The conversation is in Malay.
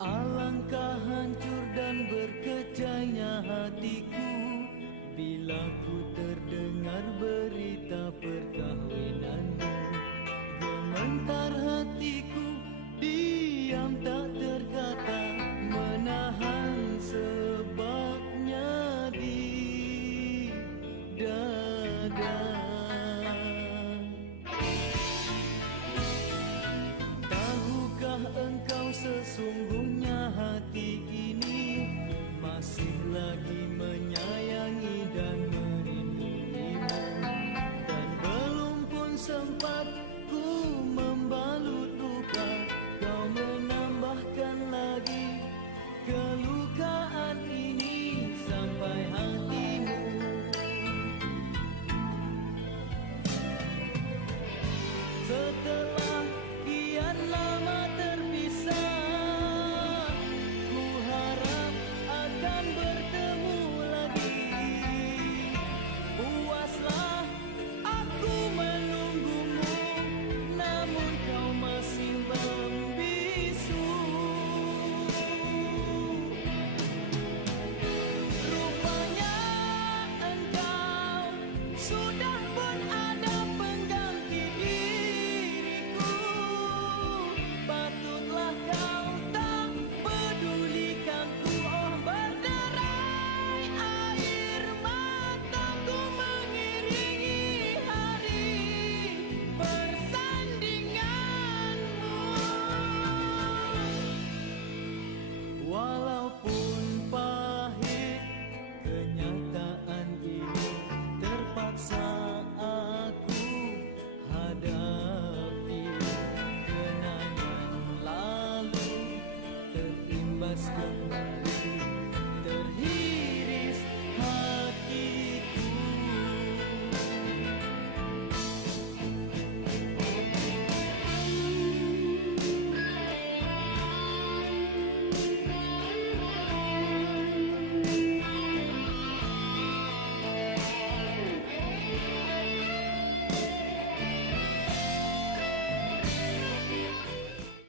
Alangkah hancur dan berkecainya hatiku bila ku terdengar berita perkahwinanmu. Gementar hatiku, diam tak terkata, menahan sebabnya di dada. Tahukah engkau sesungguhnya hati ini masih lagi menyayangi dan melindungimu, dan belum pun sempat